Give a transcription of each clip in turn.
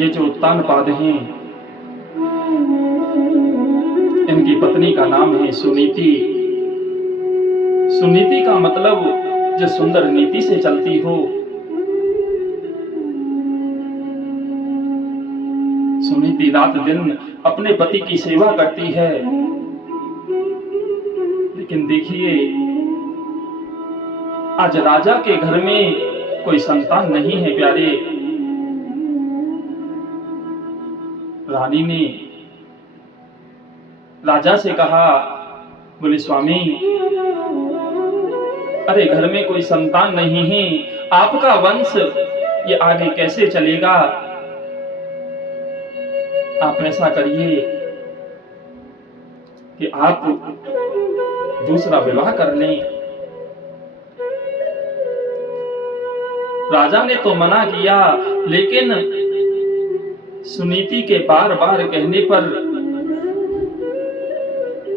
ये जो उत्तानपाद हैं, इनकी पत्नी का नाम है सुनीति। सुनीति का मतलब जो सुंदर नीति से चलती हो। सुनीति रात दिन अपने पति की सेवा करती है, लेकिन देखिए आज राजा के घर में कोई संतान नहीं है प्यारे। रानी ने राजा से कहा, बोले स्वामी, अरे घर में कोई संतान नहीं है, आपका वंश ये आगे कैसे चलेगा? आप ऐसा करिए कि आप दूसरा विवाह कर लें। राजा ने तो मना किया, लेकिन सुनीति के बार बार कहने पर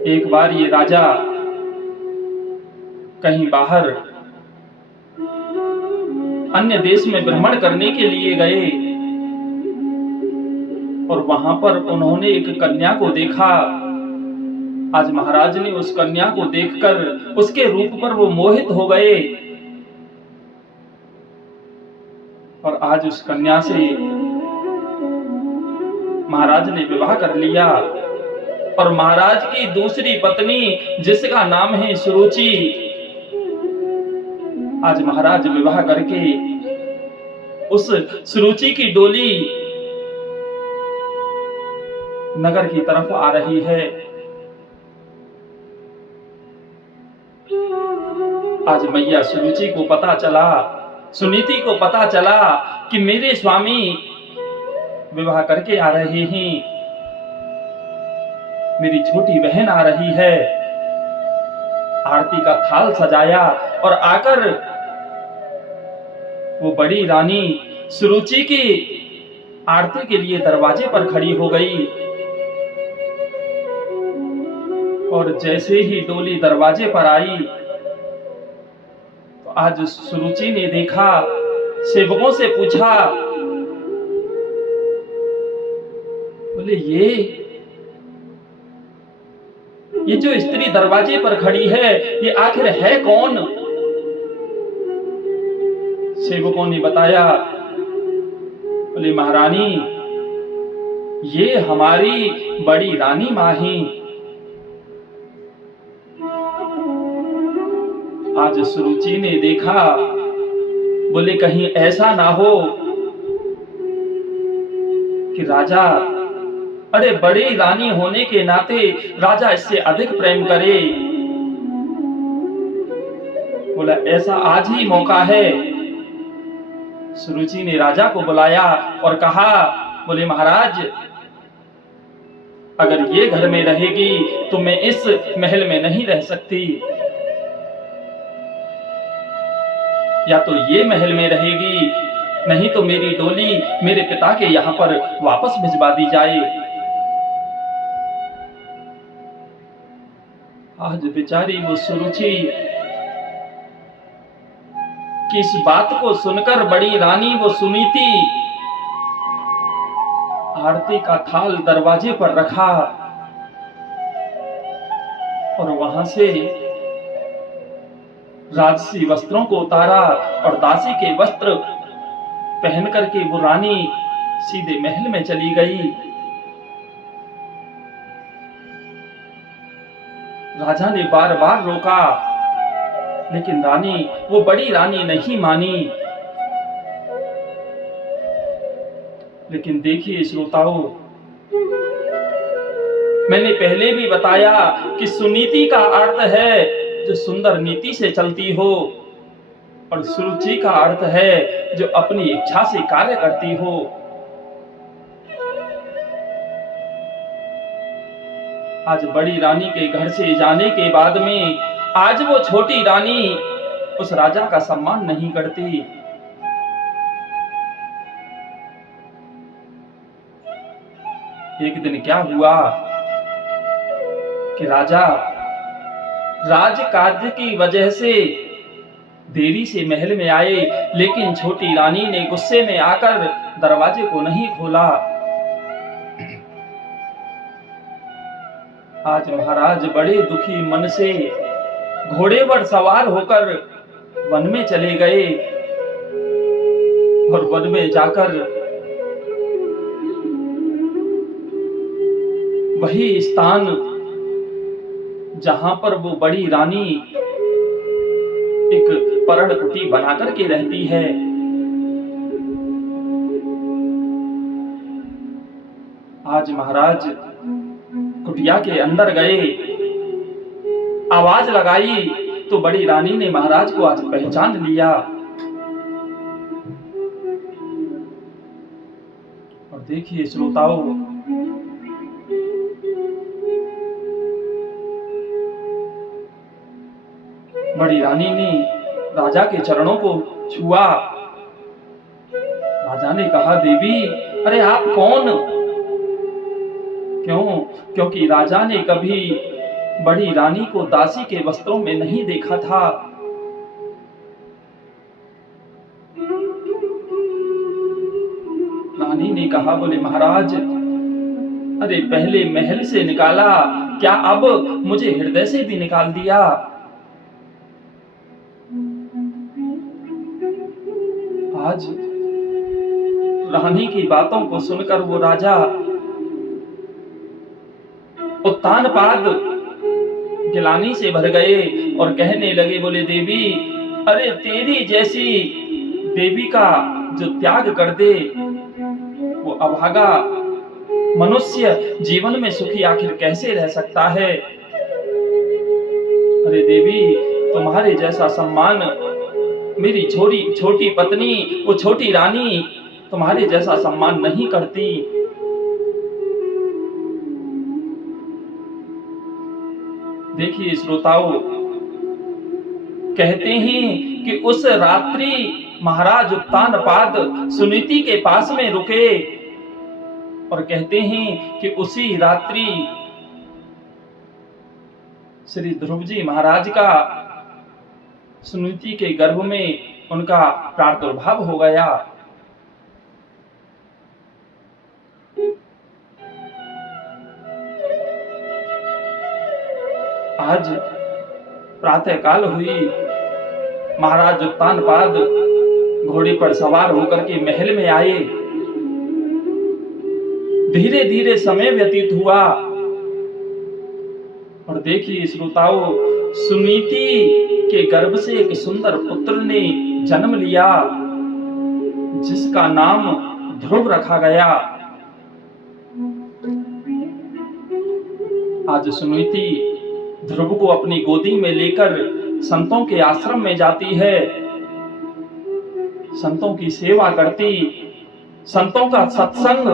एक बार ये राजा कहीं बाहर अन्य देश में भ्रमण करने के लिए गए और वहां पर उन्होंने एक कन्या को देखा। आज महाराज ने उस कन्या को देखकर उसके रूप पर वो मोहित हो गए और आज उस कन्या से महाराज ने विवाह कर लिया। और महाराज की दूसरी पत्नी जिसका नाम है सुरुचि, आज महाराज विवाह करके उस सुरुचि की डोली नगर की तरफ आ रही है। आज मैया सुरुचि को पता चला, सुनीति को पता चला कि मेरे स्वामी विवाह करके आ रहे हैं, मेरी छोटी बहन आ रही है। आरती का थाल सजाया और आकर वो बड़ी रानी सुरुचि की आरती के लिए दरवाजे पर खड़ी हो गई। और जैसे ही डोली दरवाजे पर आई तो आज सुरुचि ने देखा, सेवकों से पूछा, बोले ये जो स्त्री दरवाजे पर खड़ी है, ये आखिर है कौन? सेवकों ने बताया, बोले महारानी, ये हमारी बड़ी रानी मां है। आज सुरुचि ने देखा, बोले कहीं ऐसा ना हो कि राजा, अरे बड़ी रानी होने के नाते राजा इससे अधिक प्रेम करे। बोला ऐसा आज ही मौका है। सुरुचि ने राजा को बुलाया और कहा, बोले महाराज, अगर ये घर में रहेगी तो मैं इस महल में नहीं रह सकती, या तो ये महल में रहेगी, नहीं तो मेरी डोली मेरे पिता के यहाँ पर वापस भिजवा दी जाए। आज बेचारी वो सुरुचि कि इस बात को सुनकर बड़ी रानी वो सुनीति आरती का थाल दरवाजे पर रखा और वहां से राजसी वस्त्रों को उतारा और दासी के वस्त्र पहन करके वो रानी सीधे महल में चली गई। राजा ने बार बार रोका, लेकिन रानी, वो बड़ी रानी नहीं मानी। लेकिन देखिए श्रोताओं, मैंने पहले भी बताया कि सुनीति का अर्थ है जो सुंदर नीति से चलती हो, और सुरुचि का अर्थ है जो अपनी इच्छा से कार्य करती हो। आज बड़ी रानी के घर से जाने के बाद में आज वो छोटी रानी उस राजा का सम्मान नहीं करती। एक दिन क्या हुआ कि राजा राजकार्य की वजह से देरी से महल में आए, लेकिन छोटी रानी ने गुस्से में आकर दरवाजे को नहीं खोला। आज महाराज बड़े दुखी मन से घोड़े पर सवार होकर वन में चले गए और वन में जाकर वही स्थान जहां पर वो बड़ी रानी एक परण कुटी बनाकर के रहती है, आज महाराज कुटिया के अंदर गए, आवाज लगाई तो बड़ी रानी ने महाराज को आज पहचान लिया। और देखिए श्रोताओं, बड़ी रानी ने राजा के चरणों को छुआ। राजा ने कहा, देवी अरे आप कौन? क्यों? क्योंकि राजा ने कभी बड़ी रानी को दासी के वस्त्रों में नहीं देखा था। रानी ने कहा, बोले महाराज अरे पहले महल से निकाला, क्या अब मुझे हृदय से भी निकाल दिया? आज रानी की बातों को सुनकर वो राजा उत्तानपाद गिलानी से भर गए और कहने लगे, बोले देवी अरे तेरी जैसी देवी का जो त्याग कर दे वो अभागा मनुष्य जीवन में सुखी आखिर कैसे रह सकता है? अरे देवी तुम्हारे जैसा सम्मान मेरी छोटी पत्नी वो छोटी रानी तुम्हारे जैसा सम्मान नहीं करती। देखिए श्रोताओं, कहते हैं कि उस रात्रि महाराज उत्तानपाद सुनीति के पास में रुके और कहते हैं कि उसी रात्रि श्री ध्रुव जी महाराज का सुनीति के गर्भ में उनका प्रादुर्भाव हो गया। आज प्रातः काल हुई, महाराज उत्तानपाद घोड़े पर सवार होकर के महल में आए। धीरे धीरे समय व्यतीत हुआ और देखिए श्रोताओं, सुनीति के गर्भ से एक सुंदर पुत्र ने जन्म लिया जिसका नाम ध्रुव रखा गया। आज सुनीति ध्रुव को अपनी गोदी में लेकर संतों के आश्रम में जाती है, संतों की सेवा करती, संतों का सत्संग।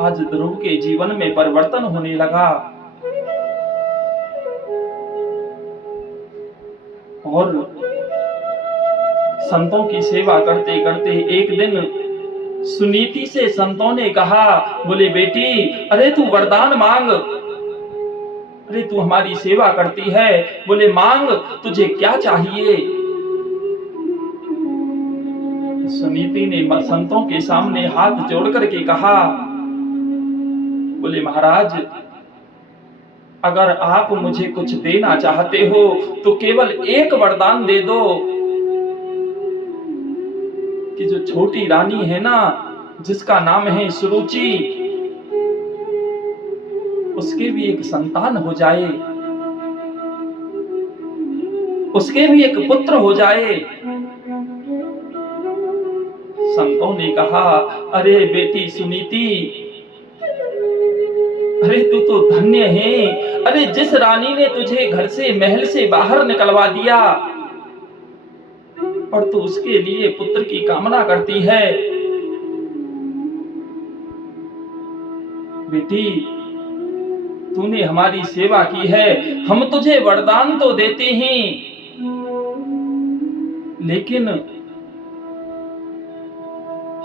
आज ध्रुव के जीवन में परिवर्तन होने लगा और संतों की सेवा करते करते एक दिन सुनीति से संतों ने कहा, बोले बेटी अरे तू वरदान मांग, अरे तू हमारी सेवा करती है, बोले मांग तुझे क्या चाहिए? सुनीति ने संतों के सामने हाथ जोड़ करके कहा, बोले महाराज अगर आप मुझे कुछ देना चाहते हो तो केवल एक वरदान दे दो कि जो छोटी रानी है ना जिसका नाम है सुरुचि, उसके भी एक संतान हो जाए, उसके भी एक पुत्र हो जाए। संतों ने कहा, अरे बेटी सुनीति, अरे तू तो धन्य है, अरे जिस रानी ने तुझे घर से महल से बाहर निकलवा दिया और तू उसके लिए पुत्र की कामना करती है। बेटी तूने हमारी सेवा की है, हम तुझे वरदान तो देते हैं, लेकिन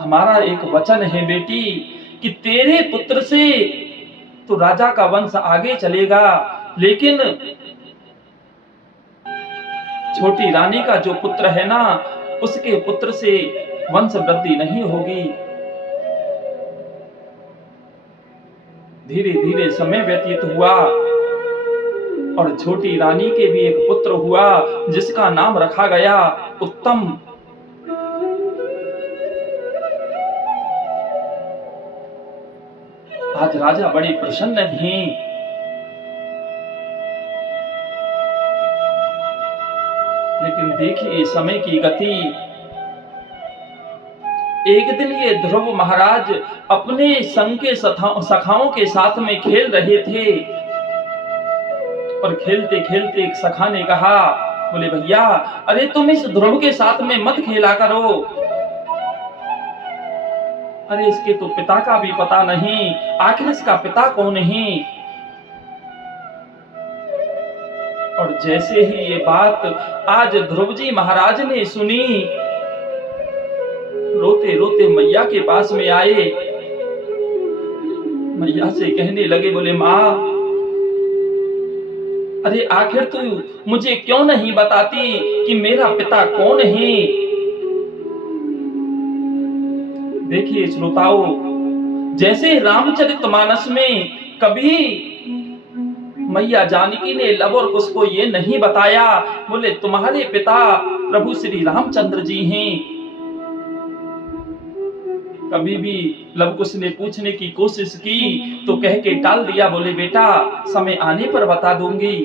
हमारा एक वचन है बेटी कि तेरे पुत्र से तो राजा का वंश आगे चलेगा, लेकिन छोटी रानी का जो पुत्र है ना, उसके पुत्र से वंश वृद्धि नहीं होगी। धीरे धीरे समय व्यतीत हुआ और छोटी रानी के भी एक पुत्र हुआ जिसका नाम रखा गया उत्तम। आज राजा बड़े प्रसन्न थे। लेकिन देखिए समय की गति। एक दिन ये ध्रुव महाराज अपने संग के सखाओं के साथ में खेल रहे थे और खेलते खेलते एक सखा ने कहा, बोले भैया, अरे तुम इस ध्रुव के साथ में मत खेला करो। अरे इसके तो पिता का भी पता नहीं, आखिर इसका पिता कौन है। और जैसे ही ये बात आज ध्रुव जी महाराज ने सुनी, रोते रोते मैया के पास में आए। मैया से कहने लगे, बोले माँ, अरे आखिर तू मुझे क्यों नहीं बताती कि मेरा पिता कौन है। देखिए श्रोताओं, जैसे रामचरितमानस में कभी मैया जानकी ने लव और कुश को ये नहीं बताया, बोले तुम्हारे पिता प्रभु श्री रामचंद्र जी हैं। कभी भी लव कुश ने पूछने की कोशिश की तो कह के टाल दिया, बोले बेटा समय आने पर बता दूंगी।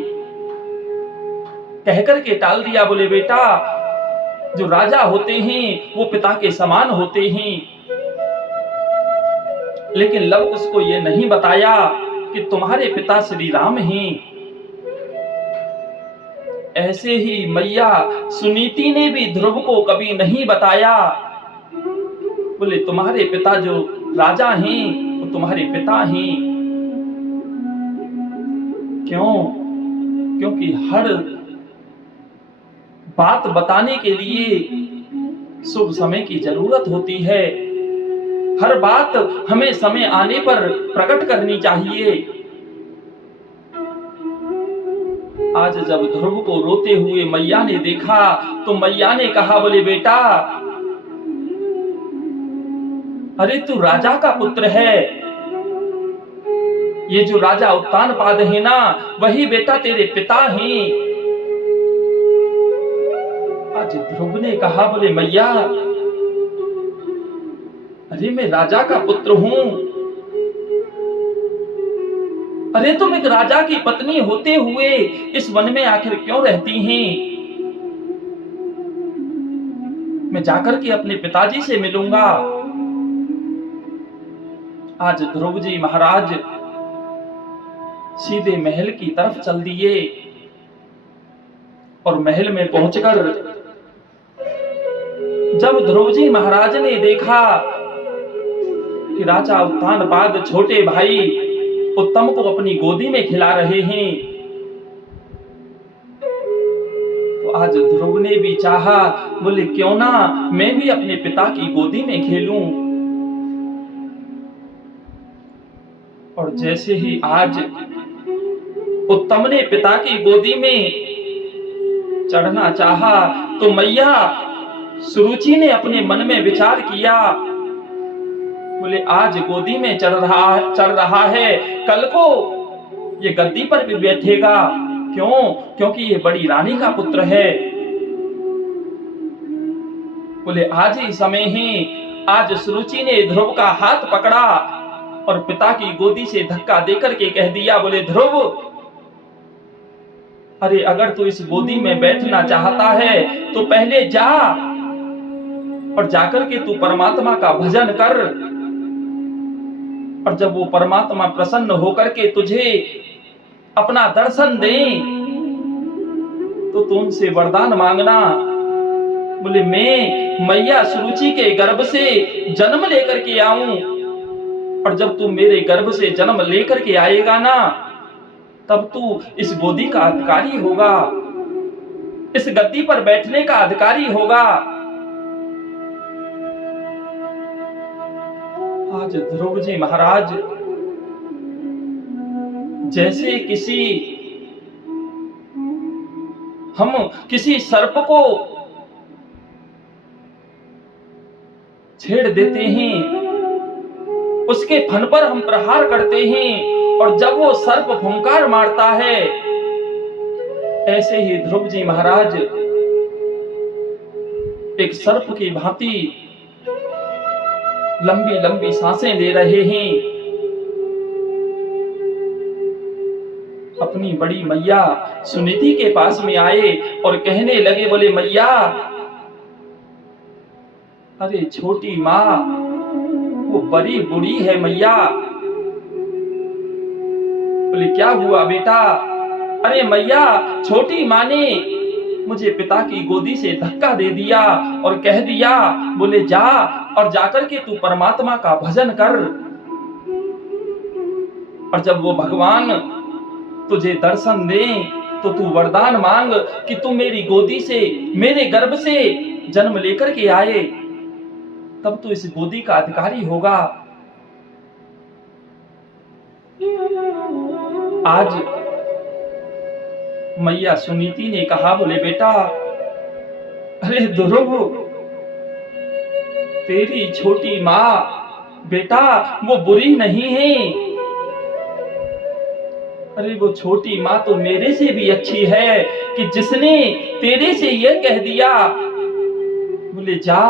कहकर के टाल दिया, बोले बेटा जो राजा होते हैं वो पिता के समान होते हैं। लेकिन लव कुश को ये नहीं बताया कि तुम्हारे पिता श्री राम हैं। ऐसे ही मैया सुनीति ने भी ध्रुव को कभी नहीं बताया, बोले तुम्हारे पिता जो राजा हैं वो तुम्हारे पिता हैं। क्यों? क्योंकि हर बात बताने के लिए शुभ समय की जरूरत होती है। हर बात हमें समय आने पर प्रकट करनी चाहिए। आज जब ध्रुव को रोते हुए मैया ने देखा तो मैया ने कहा, बोले बेटा, अरे तू राजा का पुत्र है। ये जो राजा उत्तानपाद है ना, वही बेटा तेरे पिता हैं। आज ध्रुव ने कहा, बोले मैया, अरे मैं राजा का पुत्र हूं। अरे तुम एक राजा की पत्नी होते हुए इस वन में आखिर क्यों रहती हैं? मैं जाकर के अपने पिताजी से मिलूंगा। आज ध्रुव जी महाराज सीधे महल की तरफ चल दिए और महल में पहुंचकर जब ध्रुव जी महाराज ने देखा कि राजा उत्तानपाद छोटे भाई उत्तम को अपनी गोदी में खिला रहे हैं, तो आज ध्रुव ने भी चाहा, बोले क्यों ना मैं भी अपने पिता की गोदी में खेलूं। और जैसे ही आज उत्तम ने पिता की गोदी में चढ़ना चाहा तो मैया सुरुचि ने अपने मन में विचार किया, बोले आज गोदी में चढ़ रहा है, कल को ये गद्दी पर भी बैठेगा। क्यों? क्योंकि ये बड़ी रानी का पुत्र है। बोले आज ही समय ही। आज सुरुचि ने ध्रुव का हाथ पकड़ा और पिता की गोदी से धक्का देकर के कह दिया, बोले ध्रुव, अरे अगर तू इस गोदी में बैठना चाहता है तो पहले जा और जाकर के तू परमात्मा का भजन कर। और जब वो परमात्मा प्रसन्न होकर के तुझे अपना दर्शन दे तो तू उनसे वरदान मांगना। बोले मैं मैया सुरुचि के गर्भ से जन्म लेकर के आऊं, और जब तू मेरे गर्भ से जन्म लेकर के आएगा ना, तब तू इस गोदी का अधिकारी होगा, इस गद्दी पर बैठने का अधिकारी होगा। आज ध्रुव जी महाराज जैसे किसी हम किसी सर्प को छेड़ देते हैं, उसके फन पर हम प्रहार करते हैं, और जब वो सर्प फुंकार मारता है, ऐसे ही ध्रुव जी महाराज एक सर्प की भांति लंबी लंबी सांसें ले रहे हैं। अपनी बड़ी मैया सुनीति के पास में आए और कहने लगे, बोले मैया, अरे छोटी माँ वो बड़ी बुरी है मैया। बोले क्या हुआ बेटा? अरे मैया, छोटी माँ ने मुझे पिता की गोदी से धक्का दे दिया और कह दिया, बोले जा और जाकर के तू परमात्मा का भजन कर, और जब वो भगवान तुझे दर्शन दे तो तू वरदान मांग कि तू मेरी गोदी से, मेरे गर्भ से जन्म लेकर के आए, तब तू इस गोदी का अधिकारी होगा। आज मैया सुनीति ने कहा, बोले बेटा, अरे ध्रुव, तेरी छोटी माँ बेटा वो बुरी नहीं है। अरे वो छोटी माँ तो मेरे से भी अच्छी है कि जिसने तेरे से ये कह दिया, बोले जा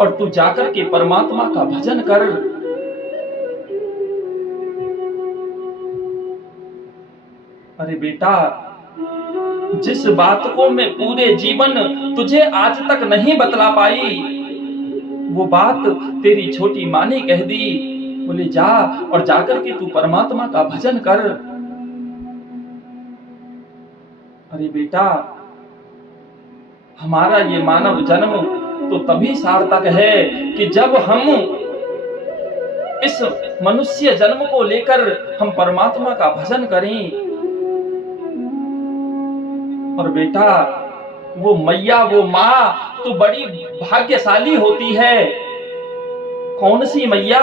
और तू जाकर के परमात्मा का भजन कर। अरे बेटा, जिस बात को मैं पूरे जीवन तुझे आज तक नहीं बतला पाई, वो बात तेरी छोटी माँ ने कह दी। बोले जा और जाकर के तू परमात्मा का भजन कर। अरे बेटा, हमारा ये मानव जन्म तो तभी सार्थक है कि जब हम इस मनुष्य जन्म को लेकर हम परमात्मा का भजन करें। और बेटा, वो मैया, वो माँ तो बड़ी भाग्यशाली होती है। कौन सी मैया?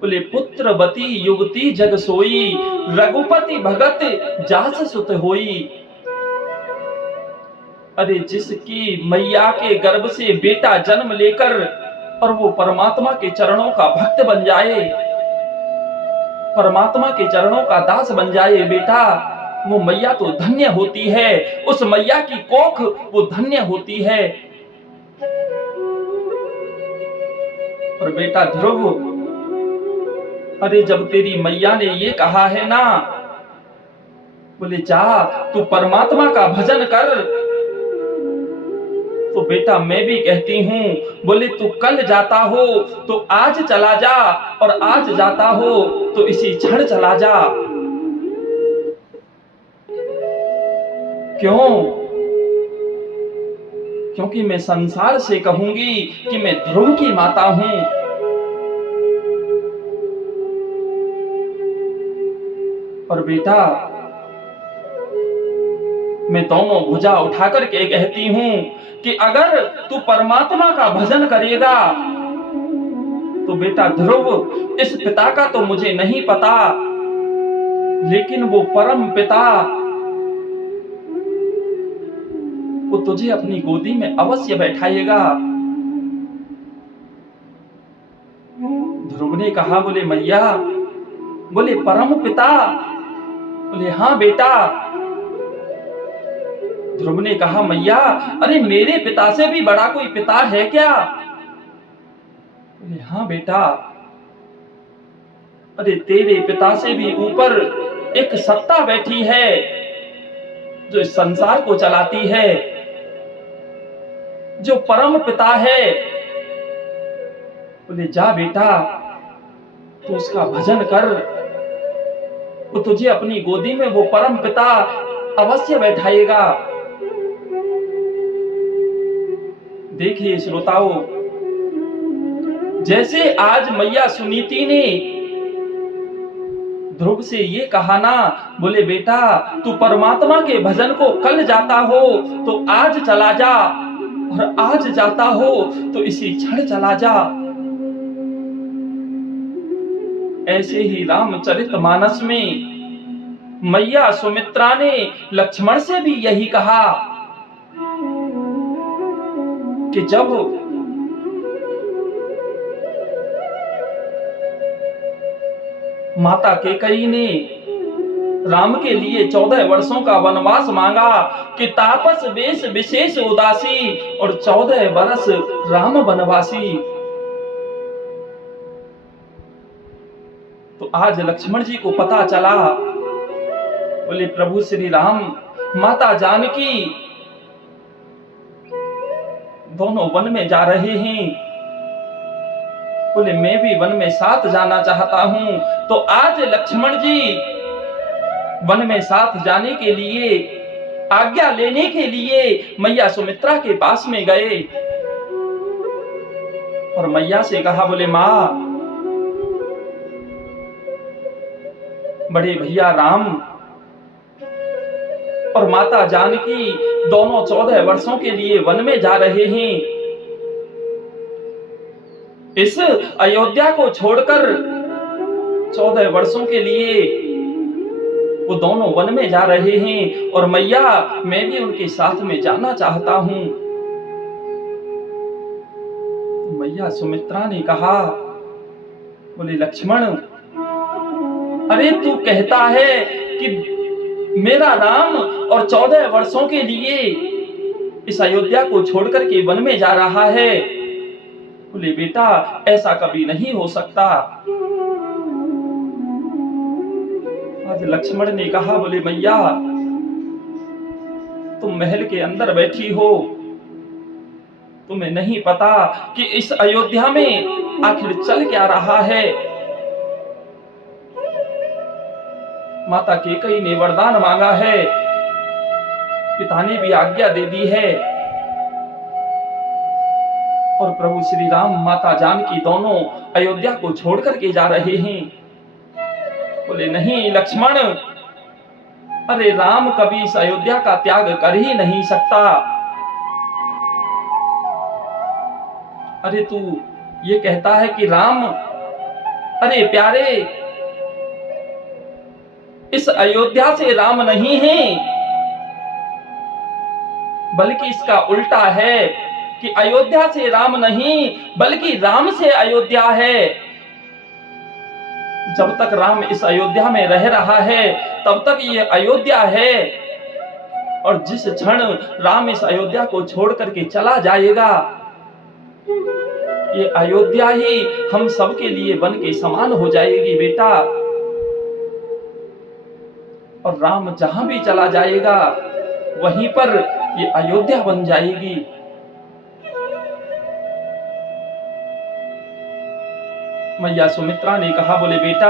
बोले पुत्रवती युवती जग सोई, रघुपति भगत जास सुत होई। अरे जिसकी मैया के गर्भ से बेटा जन्म लेकर और वो परमात्मा के चरणों का भक्त बन जाए, परमात्मा के चरणों का दास बन जाए, बेटा वो मैया तो धन्य होती है। उस मैया की कोख वो धन्य होती है। और बेटा ध्रुव, अरे जब तेरी मैया ने ये कहा है ना, बोले जा तू परमात्मा का भजन कर, तो बेटा मैं भी कहती हूं, बोले तू कल जाता हो तो आज चला जा, और आज जाता हो तो इसी क्षण चला जा। क्यों? क्योंकि मैं संसार से कहूंगी कि मैं ध्रुव की माता हूं। और बेटा, मैं दोनों भुजा उठाकर के कहती हूं कि अगर तू परमात्मा का भजन करेगा तो बेटा ध्रुव, इस पिता का तो मुझे नहीं पता, लेकिन वो परम पिता वो तुझे अपनी गोदी में अवश्य बैठाएगा। ध्रुव ने कहा, बोले मैया, बोले परम पिता? बोले हाँ बेटा। ध्रुव ने कहा, मैया, अरे मेरे पिता से भी बड़ा कोई पिता है क्या? बोले हाँ बेटा। अरे तेरे पिता से भी ऊपर एक सत्ता बैठी है जो इस संसार को चलाती है, जो परम पिता है। बोले जा बेटा, तू उसका भजन कर, वो तुझे अपनी गोदी में वो परम पिता अवश्य बैठाएगा। देखिए श्रोताओं, जैसे आज मैया सुनीति ने ध्रुव से ये कहा ना, बोले बेटा तू परमात्मा के भजन को कल जाता हो तो आज चला जा, और आज जाता हो तो इसी क्षण चला जा। ऐसे ही रामचरितमानस में मैया सुमित्रा ने लक्ष्मण से भी यही कहा कि जब माता कैकेयी ने राम के लिए 14 वर्षों का वनवास मांगा कि तापस वेश विशेष उदासी और 14 वर्ष राम वनवासी, तो आज लक्ष्मण जी को पता चला, बोले प्रभु श्री राम माता जानकी दोनों वन में जा रहे हैं। बोले मैं भी वन में साथ जाना चाहता हूं। तो आज लक्ष्मण जी वन में साथ जाने के लिए, आज्ञा लेने के लिए मैया सुमित्रा के पास में गए और मैया से कहा, बोले मां, बड़े भैया राम और माता जानकी दोनों 14 वर्षों के लिए वन में जा रहे हैं। इस अयोध्या को छोड़कर 14 वर्षों के लिए वो दोनों वन में जा रहे हैं और मैया मैं भी उनके साथ में जाना चाहता हूं। तो मैया सुमित्रा ने कहा, बोले लक्ष्मण, अरे तू कहता है कि मेरा राम और 14 वर्षों के लिए इस अयोध्या को छोड़कर के वन में जा रहा है। बोले बेटा ऐसा कभी नहीं हो सकता। आज लक्ष्मण ने कहा, बोले मैया तुम महल के अंदर बैठी हो, तुम्हें नहीं पता कि इस अयोध्या में आखिर चल क्या रहा है। माता कैकेयी ने वरदान मांगा है, पिता ने भी आज्ञा दे दी है और प्रभु श्री राम माता जानकी दोनों अयोध्या को छोड़ करके जा रहे हैं। बोले नहीं लक्ष्मण, अरे राम कभी इस अयोध्या का त्याग कर ही नहीं सकता। अरे तू ये कहता है कि राम, अरे प्यारे इस अयोध्या से राम नहीं है, बल्कि इसका उल्टा है कि अयोध्या से राम नहीं बल्कि राम से अयोध्या है। जब तक राम इस अयोध्या में रह रहा है तब तक ये अयोध्या है और जिस क्षण राम इस अयोध्या को छोड़ करके चला जाएगा, ये अयोध्या ही हम सबके लिए वन के समान हो जाएगी बेटा। और राम जहां भी चला जाएगा वहीं पर ये अयोध्या बन जाएगी। मैया सुमित्रा ने कहा, बोले बेटा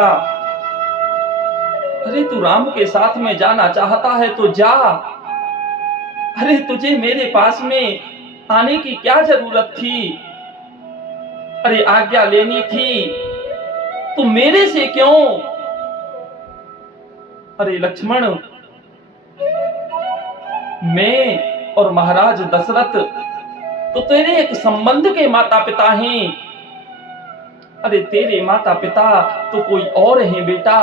अरे तू राम के साथ में जाना चाहता है तो जा, अरे तुझे मेरे पास में आने की क्या जरूरत थी। अरे आज्ञा लेनी थी तो मेरे से क्यों। अरे लक्ष्मण, मैं और महाराज दशरथ तो तेरे एक संबंध के माता पिता हैं। अरे तेरे माता पिता तो कोई और हैं बेटा।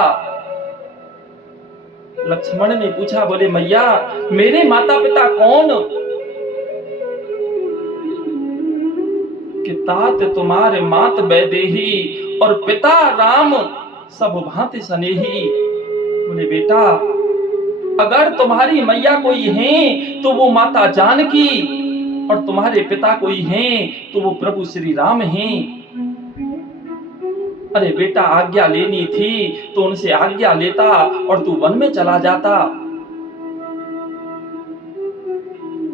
लक्ष्मण ने पूछा, बोले मैया मेरे माता पिता कौन। कि तात तुम्हारे मात वैदेही और पिता राम सब भांति स्नेही। बोले बेटा अगर तुम्हारी मैया कोई है तो वो माता जानकी और तुम्हारे पिता कोई हैं तो वो प्रभु श्री राम हैं। अरे बेटा आज्ञा लेनी थी तो उनसे आज्ञा लेता और तू वन में चला जाता।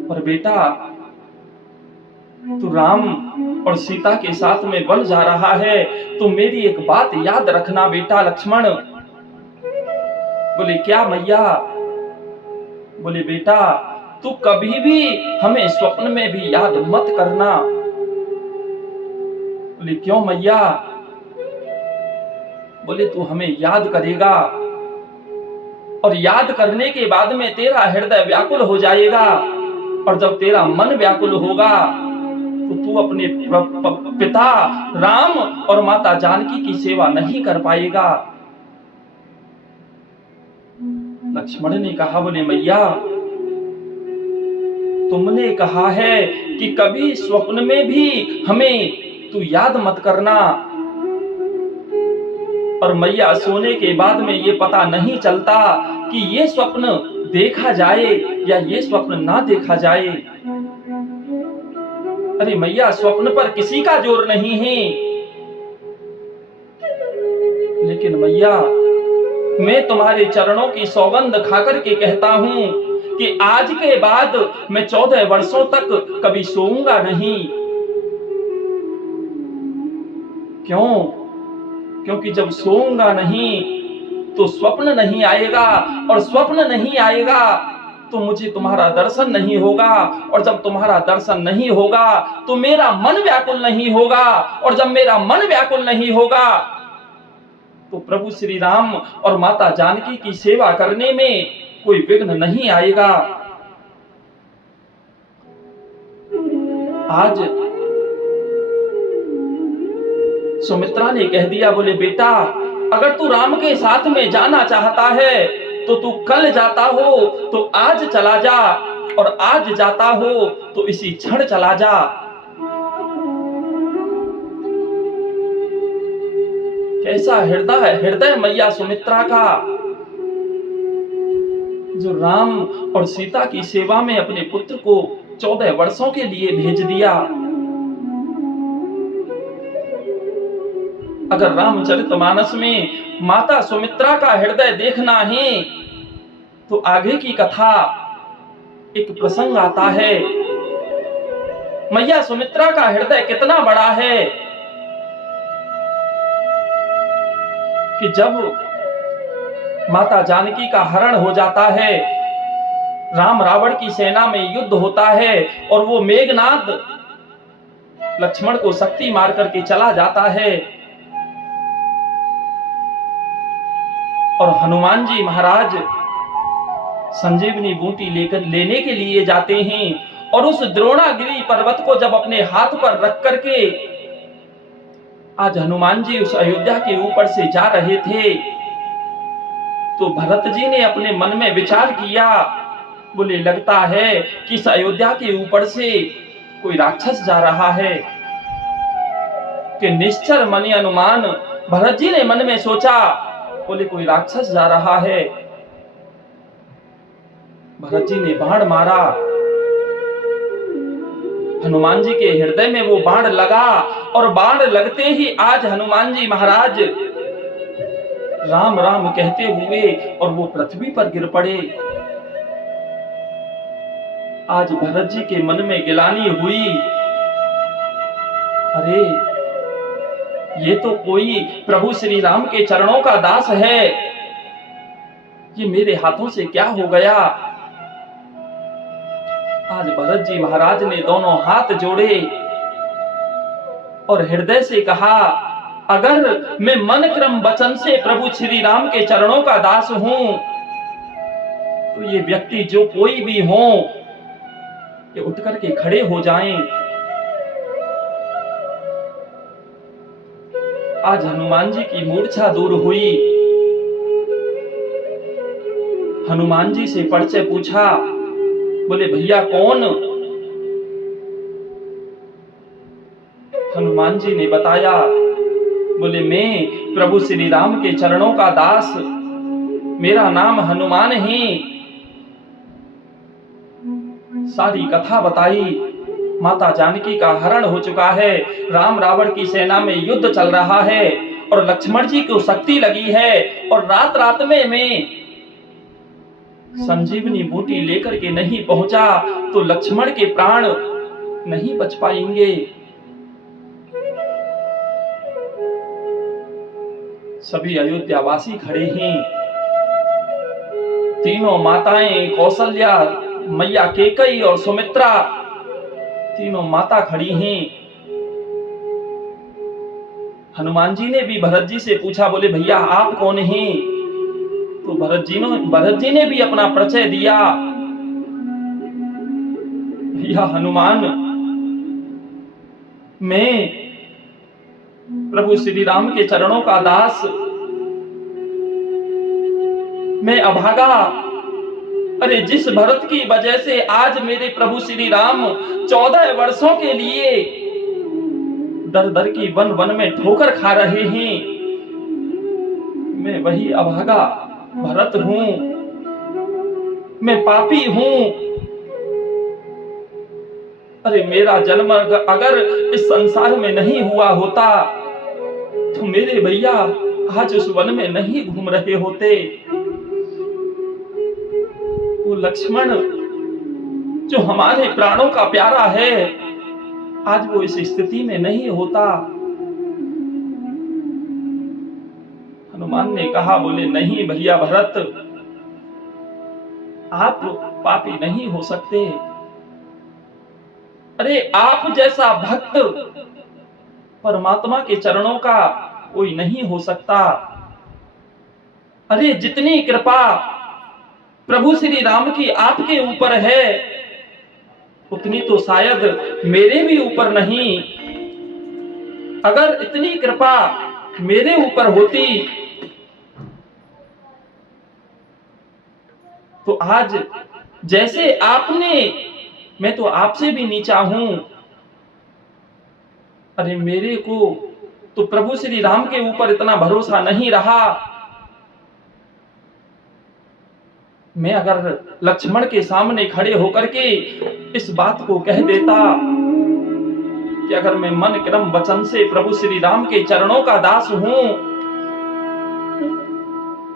और बेटा तू राम और सीता के साथ में वन जा रहा है तो मेरी एक बात याद रखना बेटा लक्ष्मण। बोले क्या मैया। बोले बेटा तू कभी भी हमें स्वप्न में भी याद मत करना। बोले क्यों मैया। बोले तू हमें याद करेगा और याद करने के बाद में तेरा हृदय व्याकुल हो जाएगा और जब तेरा मन व्याकुल होगा तो तू अपने पिता राम और माता जानकी की सेवा नहीं कर पाएगा। लक्ष्मण ने कहा, बोले मैया, तुमने कहा है कि कभी स्वप्न में भी हमें तू याद मत करना। और मैया, सोने के बाद में ये पता नहीं चलता कि ये स्वप्न देखा जाए या ये स्वप्न ना देखा जाए। अरे मैया, स्वप्न पर किसी का जोर नहीं है, लेकिन मैया, मैं तुम्हारे चरणों की सौगंध खाकर के कहता हूं कि आज के बाद मैं 14 वर्षों तक कभी सोऊंगा नहीं। क्यों? क्योंकि जब सोऊंगा नहीं तो स्वप्न नहीं आएगा, और स्वप्न नहीं आएगा तो मुझे तुम्हारा दर्शन नहीं होगा, और जब तुम्हारा दर्शन नहीं होगा तो मेरा मन व्याकुल नहीं होगा, और जब मेरा मन व्याकुल नहीं होगा तो प्रभु श्री राम और माता जानकी की सेवा करने में कोई विघ्न नहीं आएगा। आज सुमित्रा ने कह दिया, बोले बेटा, अगर तू राम के साथ में जाना चाहता है तो तू कल जाता हो तो आज चला जा, और आज जाता हो तो इसी क्षण चला जा। कैसा हृदय मैया सुमित्रा का, जो राम और सीता की सेवा में अपने पुत्र को 14 वर्षों के लिए भेज दिया। अगर रामचरितमानस में माता सुमित्रा का हृदय देखना है तो आगे की कथा एक प्रसंग आता है। मैया सुमित्रा का हृदय कितना बड़ा है कि जब माता जानकी का हरण हो जाता है, राम रावण की सेना में युद्ध होता है, और वो मेघनाद लक्ष्मण को शक्ति मार करके चला जाता है, और हनुमान जी महाराज संजीवनी बूटी लेने के लिए जाते हैं, और उस द्रोणागिरी पर्वत को जब अपने हाथ पर रख करके आज हनुमान जी उस अयोध्या के ऊपर से जा रहे थे, तो भरत जी ने अपने मन में विचार किया, बोले लगता है कि इस अयोध्या के ऊपर से कोई राक्षस जा रहा है। कि निश्चर मनि अनुमान भरत जी ने मन में सोचा, बोले कोई राक्षस जा रहा है। भरत जी ने बाण मारा, हनुमान जी के हृदय में वो बाण लगा, और बाण लगते ही आज हनुमान जी महाराज राम राम कहते हुए और वो पृथ्वी पर गिर पड़े। आज भरत जी के मन में गिलानी हुई, अरे ये तो कोई प्रभु श्री राम के चरणों का दास है, ये मेरे हाथों से क्या हो गया। आज भरत जी महाराज ने दोनों हाथ जोड़े और हृदय से कहा, अगर मैं मन क्रम वचन से प्रभु श्री राम के चरणों का दास हूं तो ये व्यक्ति जो कोई भी हो, ये उठ करके खड़े हो जाएं। आज हनुमान जी की मूर्छा दूर हुई। हनुमान जी से परिचय पूछा, बोले भैया कौन? हनुमान जी ने बताया, बोले मैं प्रभु श्री राम के चरणों का दास, मेरा नाम हनुमान है। सारी कथा बताई। माता जानकी का हरण हो चुका है, राम रावण की सेना में युद्ध चल रहा है, और लक्ष्मण जी को शक्ति लगी है, और रात रात में मैं संजीवनी बूटी लेकर के नहीं पहुंचा तो लक्ष्मण के प्राण नहीं बच पाएंगे। सभी अयोध्यावासी खड़े हैं, तीनों माताएं, कौशल्या, मैया केकई और सुमित्रा, तीनों माता खड़ी हैं। हनुमान जी ने भी भरत जी से पूछा, बोले भैया आप कौन हैं? तो भरत जी ने भी अपना परिचय दिया, भैया हनुमान, मैं प्रभु श्री राम के चरणों का दास, मैं अभागा अरे जिस भरत की वजह से आज मेरे प्रभु श्री राम 14 वर्षों के लिए दर दर की वन वन में ठोकर खा रहे हैं, मैं वही अभागा भरत हूं, मैं पापी हूं। अरे मेरा जन्म अगर इस संसार में नहीं हुआ होता तो मेरे भैया आज उस वन में नहीं घूम रहे होते। वो लक्ष्मण जो हमारे प्राणों का प्यारा है, आज वो इस स्थिति में नहीं होता। हनुमान ने कहा, बोले नहीं भैया भरत, आप पापी नहीं हो सकते। अरे आप जैसा भक्त परमात्मा के चरणों का कोई नहीं हो सकता। अरे जितनी कृपा प्रभु श्री राम की आपके ऊपर है, उतनी तो शायद मेरे भी ऊपर नहीं। अगर इतनी कृपा मेरे ऊपर होती तो आज जैसे आपने, मैं तो आपसे भी नीचा हूं। अरे मेरे को तो प्रभु श्री राम के ऊपर इतना भरोसा नहीं रहा। मैं अगर लक्ष्मण के सामने खड़े होकर के इस बात को कह देता कि अगर मैं मन क्रम वचन से प्रभु श्री राम के चरणों का दास हूं,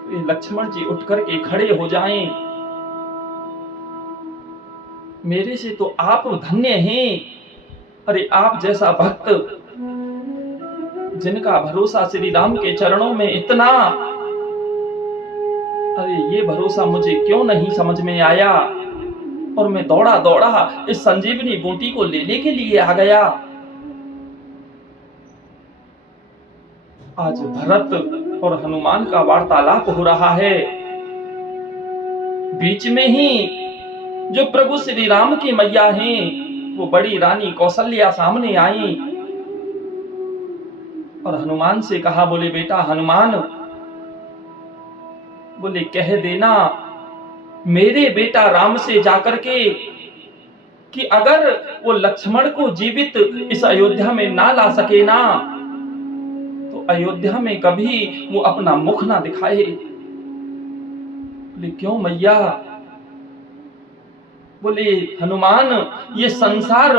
तो लक्ष्मण जी उठ करके खड़े हो जाएं। मेरे से तो आप धन्य हैं। अरे आप जैसा भक्त जिनका भरोसा श्री राम के चरणों में इतना, अरे ये भरोसा मुझे क्यों नहीं समझ में आया। और मैं दौड़ा दौड़ा इस संजीवनी बूटी को लेने के लिए आ गया। आज भरत और हनुमान का वार्तालाप हो रहा है। बीच में ही जो प्रभु श्री राम की मैया हैं, वो बड़ी रानी कौशल्या सामने आई और हनुमान से कहा, बोले बेटा हनुमान, बोले कह देना मेरे बेटा राम से जाकर के कि अगर वो लक्ष्मण को जीवित इस अयोध्या में ना ला सके ना, तो अयोध्या में कभी वो अपना मुख ना दिखाए। बोले क्यों मैया? बोले हनुमान, ये संसार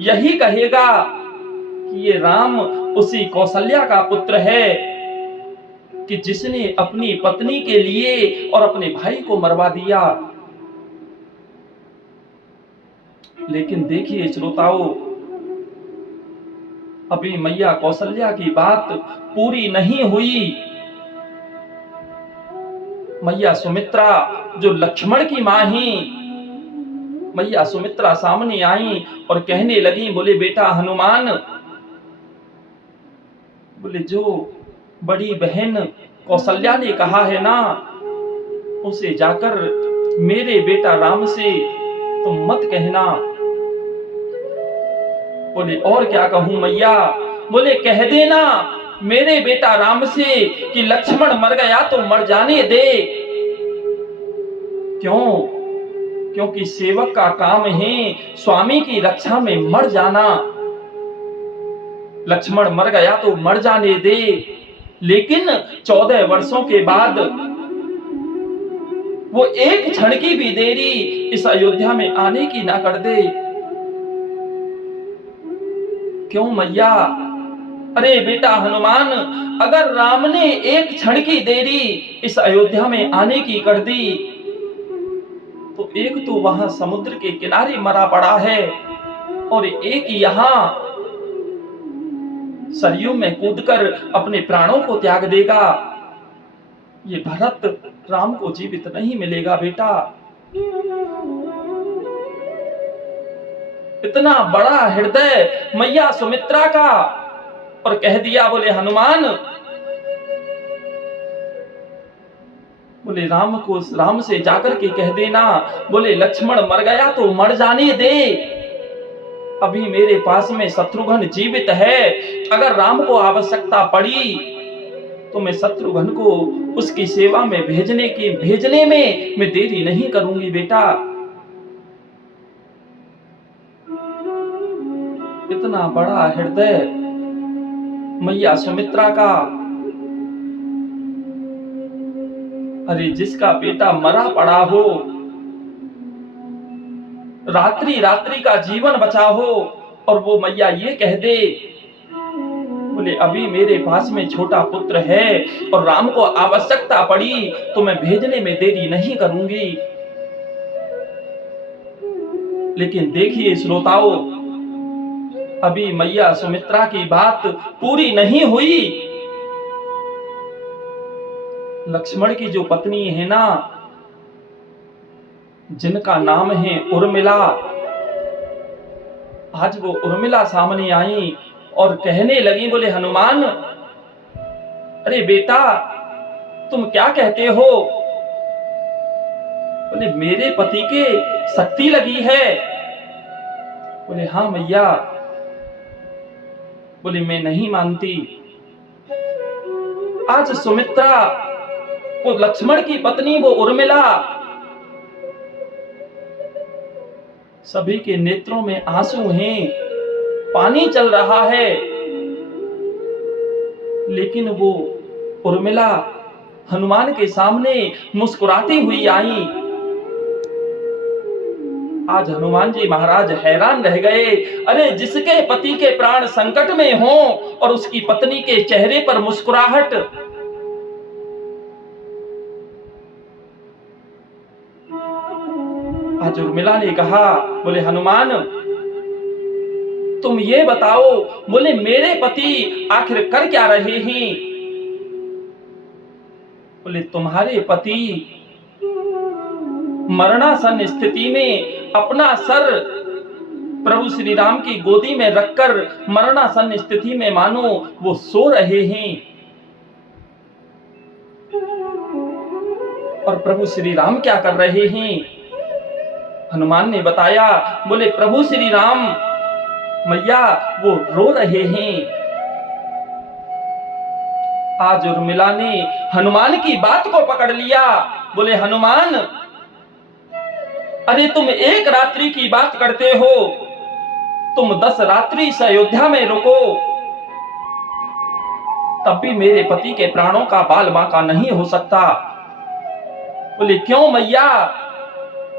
यही कहेगा कि ये राम उसी कौशल्या का पुत्र है कि जिसने अपनी पत्नी के लिए और अपने भाई को मरवा दिया। लेकिन देखिए श्रोताओं, अभी मैया कौशल्या की बात पूरी नहीं हुई। मैया सुमित्रा जो लक्ष्मण की मां ही, मैया सुमित्रा सामने आई और कहने लगी, बोले बेटा हनुमान, बोले जो बड़ी बहन कौशल्या ने कहा है ना, उसे जाकर मेरे बेटा राम से तुम मत कहना। बोले और क्या कहूं मैया? बोले कह देना मेरे बेटा राम से कि लक्ष्मण मर गया तो मर जाने दे। क्यों? क्योंकि सेवक का काम है स्वामी की रक्षा में मर जाना। लक्ष्मण मर गया तो मर जाने दे, लेकिन 14 वर्षों के बाद वो एक क्षण की भी देरी इस अयोध्या में आने की ना कर दे। क्यों मैया? अरे बेटा हनुमान, अगर राम ने एक क्षण की देरी इस अयोध्या में आने की कर दी, तो एक तो वहां समुद्र के किनारे मरा पड़ा है और एक यहाँ सरयू में कूदकर अपने प्राणों को त्याग देगा। ये भरत राम को जीवित नहीं मिलेगा बेटा। इतना बड़ा हृदय मैया सुमित्रा का, और कह दिया, बोले हनुमान, बोले राम से जाकर के कह देना, बोले लक्ष्मण मर गया तो मर जाने दे। अभी मेरे पास में शत्रुघ्न जीवित है, अगर राम को आवश्यकता पड़ी तो मैं शत्रुघ्न को उसकी सेवा में भेजने में मैं देरी नहीं करूंगी बेटा। इतना बड़ा हृदय मैया सुमित्रा का। अरे जिसका बेटा मरा पड़ा हो, रात्रि रात्रि का जीवन बचा हो, और वो मैया ये कह दे, बोले अभी मेरे पास में छोटा पुत्र है और राम को आवश्यकता पड़ी तो मैं भेजने में देरी नहीं करूंगी। लेकिन देखिए श्रोताओं, अभी मैया सुमित्रा की बात पूरी नहीं हुई। लक्ष्मण की जो पत्नी है ना, जिनका नाम है उर्मिला, आज वो उर्मिला सामने आई और कहने लगी, बोले हनुमान, अरे बेटा तुम क्या कहते हो? बोले मेरे पति के शक्ति लगी है। बोले हाँ मैया। बोले मैं नहीं मानती। आज सुमित्रा, वो लक्ष्मण की पत्नी, वो उर्मिला, सभी के नेत्रों में आंसू हैं, पानी चल रहा है, लेकिन वो उर्मिला हनुमान के सामने मुस्कुराती हुई आई। आज हनुमान जी महाराज हैरान रह गए। अरे जिसके पति के प्राण संकट में हो और उसकी पत्नी के चेहरे पर मुस्कुराहट। आज उर्मिला ने कहा, बोले हनुमान तुम ये बताओ, बोले मेरे पति आखिर कर क्या रहे हैं? बोले तुम्हारे पति मरणासन स्थिति में अपना सर प्रभु श्री राम की गोदी में रखकर मरणासन स्थिति में मानो वो सो रहे हैं, और प्रभु श्री राम क्या कर रहे हैं? हनुमान ने बताया, बोले प्रभु श्री राम मैया वो रो रहे हैं। आज उर्मिला ने हनुमान की बात को पकड़ लिया। बोले हनुमान, अरे तुम एक रात्रि की बात करते हो, तुम 10 रात्रि से अयोध्या में रुको, तब भी मेरे पति के प्राणों का बाल बांका नहीं हो सकता। बोले क्यों मैया?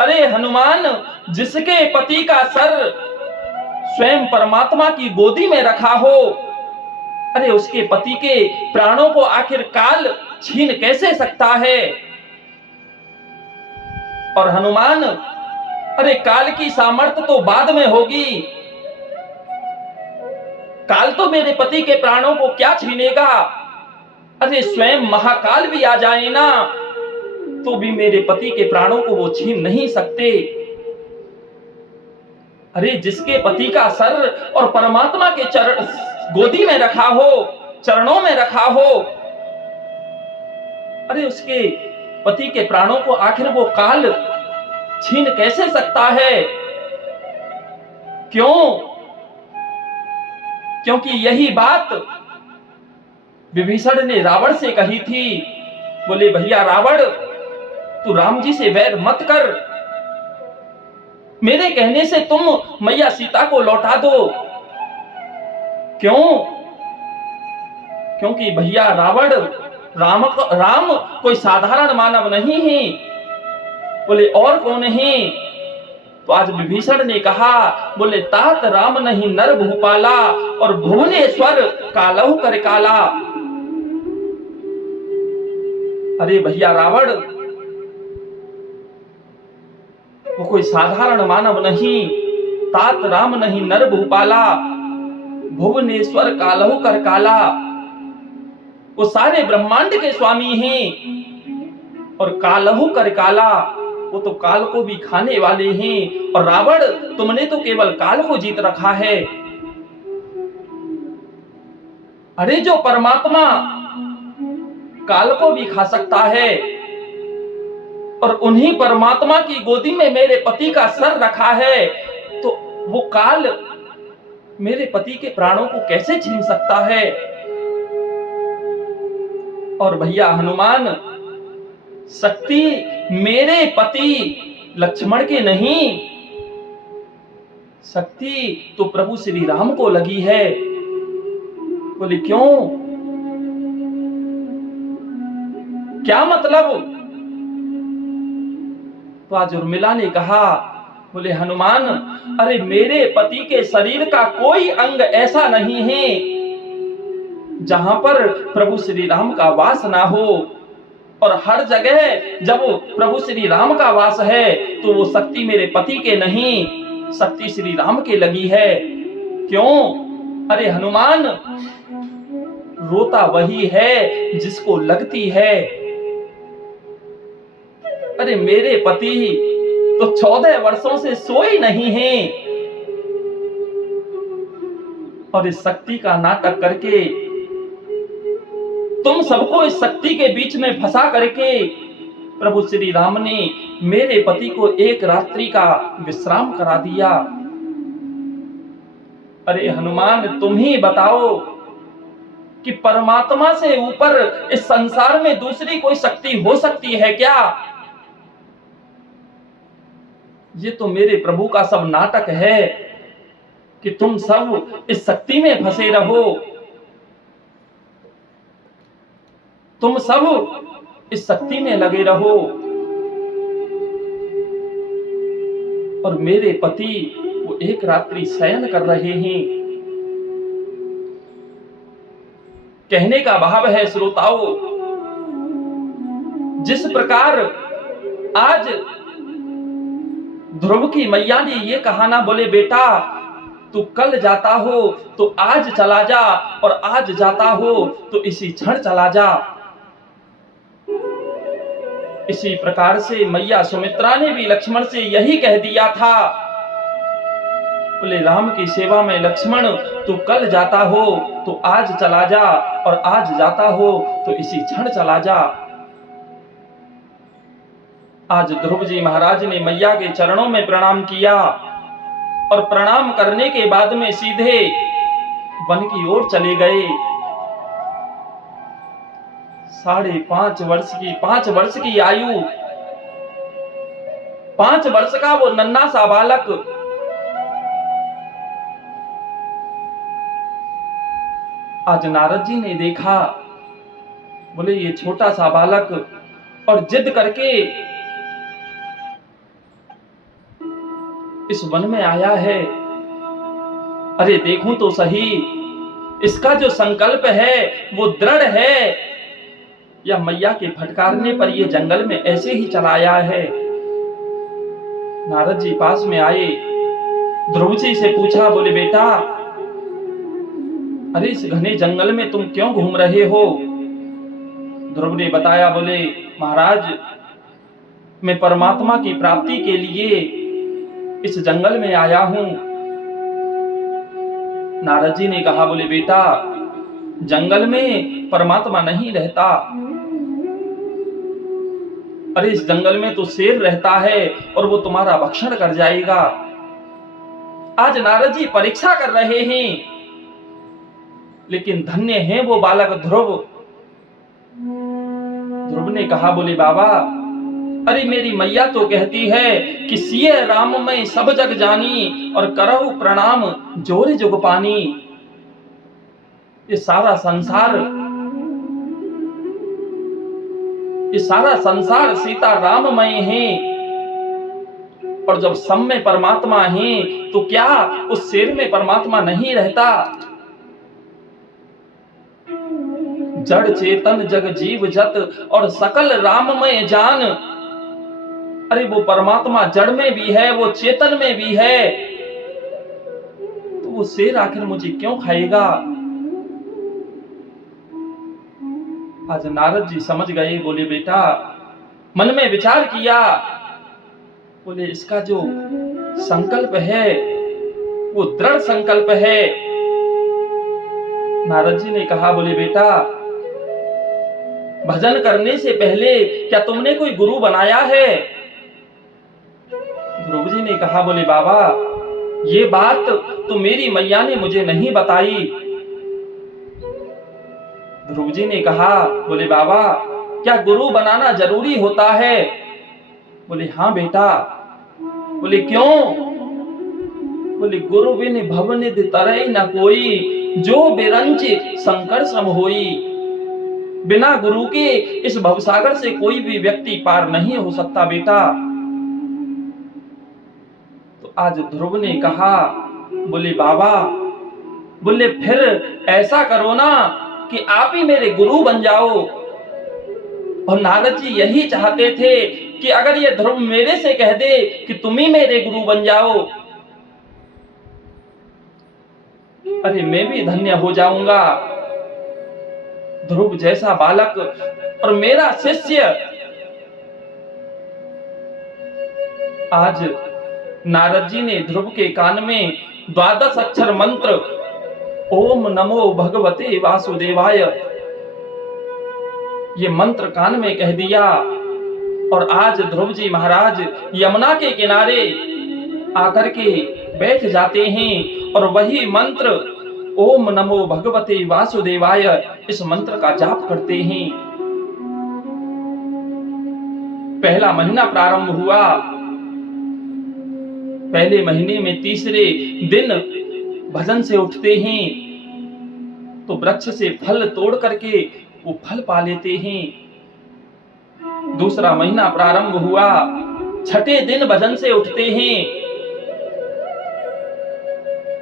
अरे हनुमान, जिसके पति का सर स्वयं परमात्मा की गोदी में रखा हो, अरे उसके पति के प्राणों को आखिर काल छीन कैसे सकता है? और हनुमान, अरे काल की सामर्थ्य तो बाद में होगी, काल तो मेरे पति के प्राणों को क्या छीनेगा? अरे स्वयं महाकाल भी आ जाए ना, तो भी मेरे पति के प्राणों को वो छीन नहीं सकते। अरे जिसके पति का सर और परमात्मा के चरण गोदी में रखा हो, चरणों में रखा हो, अरे उसके पति के प्राणों को आखिर वो काल छीन कैसे सकता है? क्यों? क्योंकि यही बात विभीषण ने रावण से कही थी। बोले भैया रावण, तू राम जी से वैर मत कर, मेरे कहने से तुम मैया सीता को लौटा दो। क्यों? क्योंकि भैया रावण, राम कोई साधारण मानव नहीं है। बोले और कौन है? तो आज विभीषण ने कहा, बोले तात राम नहीं नर भूपाला, और भुवनेश्वर कालहु कर काला। अरे भैया रावण, वो कोई साधारण मानव नहीं, तात राम नहीं नर भूपाला, भुवनेश्वर कालहु कर काला। वो सारे ब्रह्मांड के स्वामी हैं, और कालहु कर काला, वो तो काल को भी खाने वाले हैं। और रावण, तुमने तो केवल काल को जीत रखा है। अरे जो परमात्मा काल को भी खा सकता है, और उन्हीं परमात्मा की गोदी में मेरे पति का सर रखा है, तो वो काल मेरे पति के प्राणों को कैसे छीन सकता है? और भैया हनुमान, शक्ति मेरे पति लक्ष्मण के नहीं, शक्ति तो प्रभु श्री राम को लगी है। बोले क्यों, क्या मतलब? तो आज उर्मिला ने कहा, बोले हनुमान, अरे मेरे पति के शरीर का कोई अंग ऐसा नहीं है जहां पर प्रभु श्री राम का वास ना हो, और हर जगह जब प्रभु श्री राम का वास है तो वो शक्ति मेरे पति के नहीं, शक्ति श्री राम के लगी है। क्यों? अरे हनुमान, रोता वही है जिसको लगती है। अरे मेरे पति तो 14 वर्षों से सोए नहीं हैं, और इस शक्ति का नाटक करके तुम सबको इस शक्ति के बीच में फंसा करके प्रभु श्री राम ने मेरे पति को एक रात्रि का विश्राम करा दिया। अरे हनुमान, तुम ही बताओ कि परमात्मा से ऊपर इस संसार में दूसरी कोई शक्ति हो सकती है क्या? ये तो मेरे प्रभु का सब नाटक है कि तुम सब इस शक्ति में फंसे रहो, तुम सब इस शक्ति में लगे रहो, और मेरे पति वो एक रात्रि शयन कर रहे हैं। कहने का भाव है श्रोताओं, जिस प्रकार आज ध्रुव की मैया ने ये कहा ना, बोले बेटा तू कल जाता हो तो आज चला जा, और आज जाता हो तो इसी क्षण चला जा। इसी प्रकार से मैया सुमित्रा ने भी लक्ष्मण से यही कह दिया था, बोले राम की सेवा में लक्ष्मण तू कल जाता हो तो आज चला जा, और आज जाता हो तो इसी क्षण चला जा। आज ध्रुव जी महाराज ने मैया के चरणों में प्रणाम किया, और प्रणाम करने के बाद में सीधे वन की ओर चले गए। 5.5 वर्ष की 5 वर्ष की आयु, 5 वर्ष का वो नन्हा सा बालक आज नारद जी ने देखा, बोले ये छोटा सा बालक और जिद करके इस वन में आया है। अरे देखूं तो सही, इसका जो संकल्प है वो दृढ़ है, या मैया के फटकारने पर ये जंगल में ऐसे ही चला आया है। नारद जी पास में आए, ध्रुव जी से पूछा, बोले बेटा अरे इस घने जंगल में तुम क्यों घूम रहे हो? ध्रुव ने बताया, बोले महाराज मैं परमात्मा की प्राप्ति के लिए इस जंगल में आया हूं। नारद जी ने कहा, बोले बेटा जंगल में परमात्मा नहीं रहता, अरे इस जंगल में तो शेर रहता है और वो तुम्हारा भक्षण कर जाएगा। आज नारद जी परीक्षा कर रहे हैं, लेकिन धन्य है वो बालक ध्रुव। ध्रुव ने कहा, बोले बाबा अरे मेरी मैया तो कहती है कि सिय राम में सब जग जानी, और करहु प्रणाम जोर जुग पानी। ये सारा संसार सीता राममय है, और जब सब में परमात्मा है तो क्या उस शेर में परमात्मा नहीं रहता? जड़ चेतन जग जीव जत और सकल राममय जान। अरे वो परमात्मा जड़ में भी है, वो चेतन में भी है, तो वो शेर आखिर मुझे क्यों खाएगा? आज नारद जी समझ गए, बोले बेटा मन में विचार किया, बोले इसका जो संकल्प है वो दृढ़ संकल्प है। नारद जी ने कहा, बोले बेटा भजन करने से पहले क्या तुमने कोई गुरु बनाया है? ध्रुव जी ने कहा, बोले बाबा ये बात तो मेरी मैया ने मुझे नहीं बताई। ध्रुव जी ने कहा, बोले बाबा क्या गुरु बनाना जरूरी होता है? बोले हाँ बेटा। बोले क्यों? बोले गुरु बिन भवनिधि तरई न कोई, जो बिरंच संकर सम होई। बिना गुरु के इस भवसागर से कोई भी व्यक्ति पार नहीं हो सकता बेटा। तो आज ध्रुव ने कहा, बोले बाबा, बोले फिर ऐसा करो ना कि आप ही मेरे गुरु बन जाओ। और नारद जी यही चाहते थे कि अगर ये ध्रुव मेरे से कह दे कि तुम ही मेरे गुरु बन जाओ, अरे मैं भी धन्य हो जाऊंगा। ध्रुव जैसा बालक और मेरा शिष्य। आज नारद जी ने ध्रुव के कान में 12 अक्षर मंत्र ओम नमो भगवते वासुदेवाय ये मंत्र कान में कह दिया। और आज ध्रुव जी महाराज यमुना के किनारे आकर के बैठ जाते हैं और वही मंत्र ओम नमो भगवते वासुदेवाय इस मंत्र का जाप करते हैं। पहला महीना प्रारंभ हुआ। पहले महीने में तीसरे दिन भजन से उठते हैं तो वृक्ष से फल तोड़ करके वो फल पा लेते हैं। दूसरा महीना प्रारंभ हुआ, छठे दिन भजन से उठते हैं।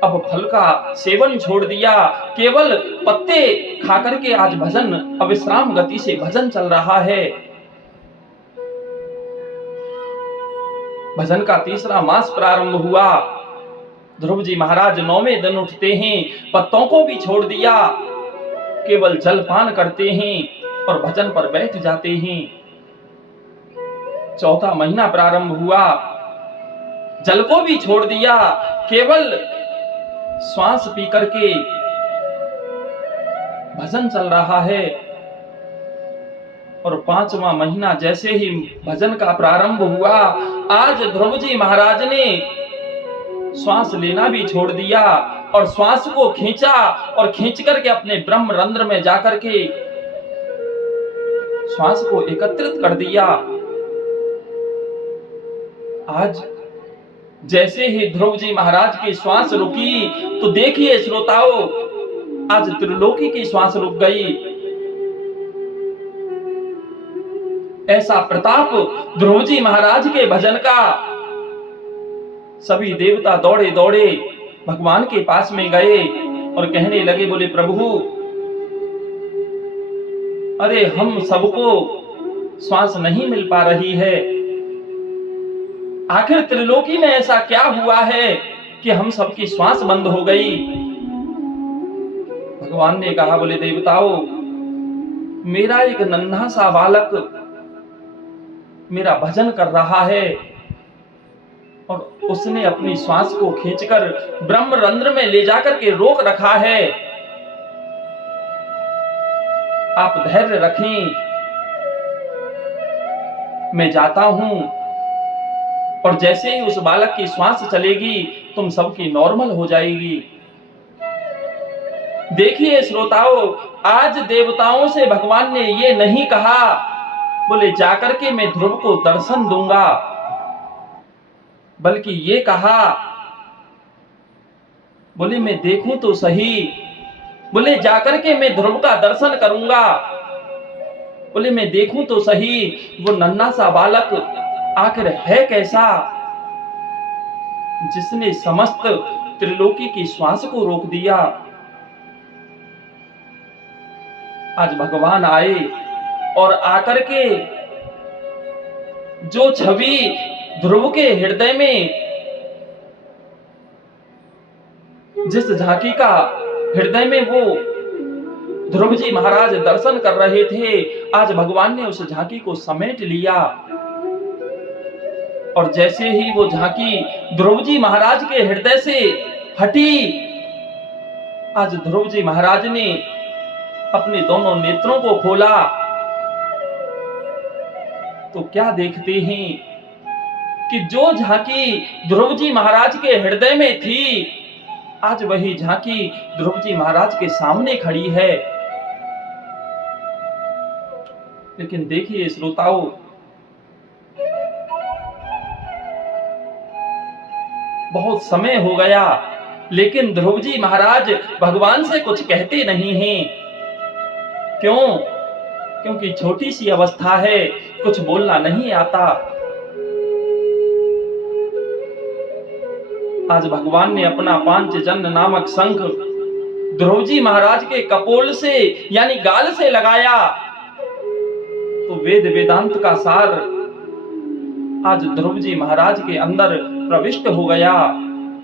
अब फल का सेवन छोड़ दिया, केवल पत्ते खाकर के आज भजन अविश्राम गति से भजन चल रहा है। भजन का तीसरा मास प्रारंभ हुआ। ध्रुव जी महाराज 9वें दिन उठते हैं, पत्तों को भी छोड़ दिया, केवल जलपान करते हैं और भजन पर बैठ जाते हैं। चौथा महीना प्रारंभ हुआ, जल को भी छोड़ दिया, केवल श्वास पी करके भजन चल रहा है। और 5वां महीना जैसे ही भजन का प्रारंभ हुआ, आज ध्रुव जी महाराज ने श्वास लेना भी छोड़ दिया और श्वास को खींचा और खींच करके अपने ब्रह्म रंध्र में जाकर के श्वास को एकत्रित कर दिया। आज जैसे ही ध्रुव जी महाराज की श्वास रुकी तो देखिए श्रोताओं, आज त्रिलोकी की श्वास रुक गई। ऐसा प्रताप ध्रुव जी महाराज के भजन का। सभी देवता दौड़े दौड़े भगवान के पास में गए और कहने लगे, बोले प्रभु, अरे हम सबको श्वास नहीं मिल पा रही है, आखिर त्रिलोकी में ऐसा क्या हुआ है कि हम सबकी श्वास बंद हो गई। भगवान ने कहा, बोले देवताओं, मेरा एक नन्हा सा बालक मेरा भजन कर रहा है और उसने अपनी श्वास को खींचकर ब्रह्म रंध्र में ले जाकर के रोक रखा है। आप धैर्य रखें, मैं जाता हूं और जैसे ही उस बालक की श्वास चलेगी तुम सबकी नॉर्मल हो जाएगी। देखिए श्रोताओं, आज देवताओं से भगवान ने ये नहीं कहा, बोले जाकर के मैं ध्रुव को दर्शन दूंगा, बल्कि ये कहा, बोले मैं देखूं तो सही, बोले जाकर के मैं ध्रुव का दर्शन करूंगा, बोले मैं देखूं तो सही वो नन्हा सा बालक आखिर है कैसा जिसने समस्त त्रिलोकी की श्वास को रोक दिया। आज भगवान आए और आकर के जो छवि ध्रुव के हृदय में, जिस झांकी का हृदय में वो ध्रुव जी महाराज दर्शन कर रहे थे, आज भगवान ने उस झांकी को समेट लिया। और जैसे ही वो झांकी ध्रुव जी महाराज के हृदय से हटी, आज ध्रुव जी महाराज ने अपने दोनों नेत्रों को खोला तो क्या देखते हैं कि जो झांकी ध्रुव जी महाराज के हृदय में थी, आज वही झांकी ध्रुव जी महाराज के सामने खड़ी है। लेकिन देखिए श्रोताओं, बहुत समय हो गया, लेकिन ध्रुव जी महाराज भगवान से कुछ कहते नहीं हैं। क्यों? क्योंकि छोटी सी अवस्था है, कुछ बोलना नहीं आता। आज भगवान ने अपना पांचजन्य नामक शंख ध्रुव जी महाराज के कपोल से यानी गाल से लगाया, तो वेद वेदांत का सार आज ध्रुव जी महाराज के अंदर प्रविष्ट हो गया।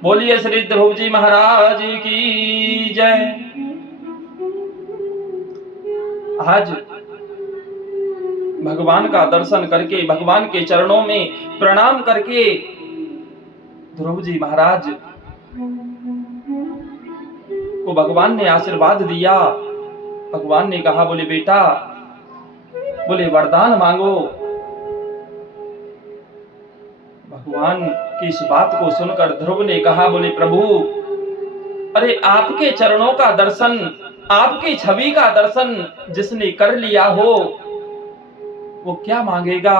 बोलिए श्री ध्रुव जी महाराज की जय। आज भगवान का दर्शन करके, भगवान के चरणों में प्रणाम करके ध्रुव जी महाराज को भगवान ने आशीर्वाद दिया। भगवान ने कहा, बोले बेटा, बोले वरदान मांगो। भगवान की इस बात को सुनकर ध्रुव ने कहा, बोले प्रभु, अरे आपके चरणों का दर्शन, आपकी छवि का दर्शन जिसने कर लिया हो वो क्या मांगेगा।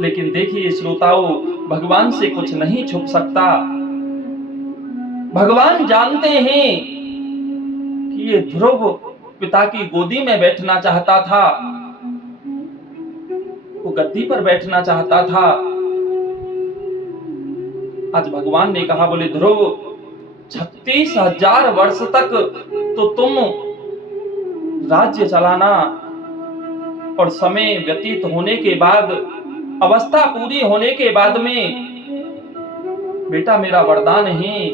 लेकिन देखिए श्रोताओं, भगवान से कुछ नहीं छुप सकता। भगवान जानते हैं कि ये ध्रुव पिता की गोदी में बैठना चाहता था, वो गद्दी पर बैठना चाहता था। आज भगवान ने कहा, बोले ध्रुव, 36,000 वर्ष तक तो तुम राज्य चलाना, और समय व्यतीत होने के बाद, अवस्था पूरी होने के बाद में बेटा मेरा वरदान है,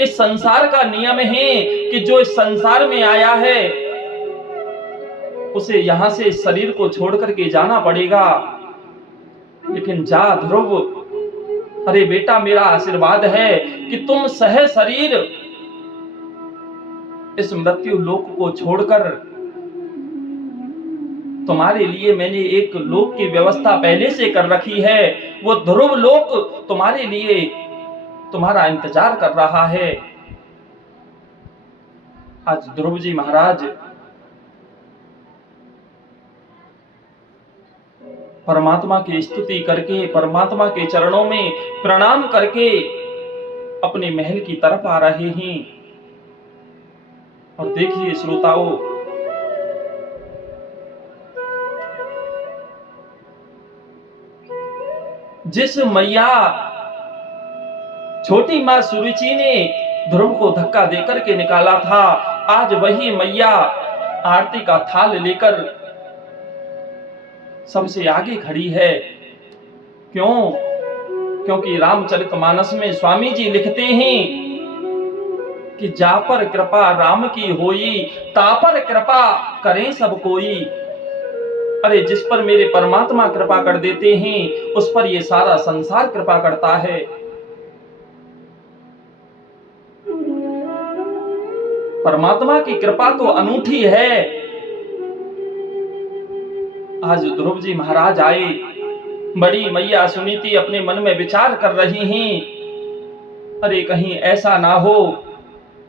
इस संसार का नियम है कि जो इस संसार में आया है उसे यहां से इस शरीर को छोड़ करके जाना पड़ेगा। लेकिन जा ध्रुव, अरे बेटा मेरा आशीर्वाद है कि तुम सह शरीर इस मृत्यु लोक को छोड़कर, तुम्हारे लिए मैंने एक लोक की व्यवस्था पहले से कर रखी है, वो ध्रुव लोक तुम्हारे लिए, तुम्हारा इंतजार कर रहा है। आज ध्रुव जी महाराज परमात्मा की स्तुति करके, परमात्मा के चरणों में प्रणाम करके अपने महल की तरफ आ रहे हैं। और देखिए श्रोताओं, जिस मैया छोटी मां सुरुचि ने ध्रुव को धक्का देकर के निकाला था, आज वही मैया आरती का थाल लेकर सबसे आगे खड़ी है। क्यों? क्योंकि रामचरितमानस में स्वामी जी लिखते हैं कि जा पर कृपा राम की होई, ता पर कृपा करें सब कोई। अरे जिस पर मेरे परमात्मा कृपा कर देते हैं, उस पर ये सारा संसार कृपा करता है। परमात्मा की कृपा तो अनूठी है। आज ध्रुव जी महाराज आए, बड़ी मैया सुनीति अपने मन में विचार कर रही हैं, अरे कहीं ऐसा ना हो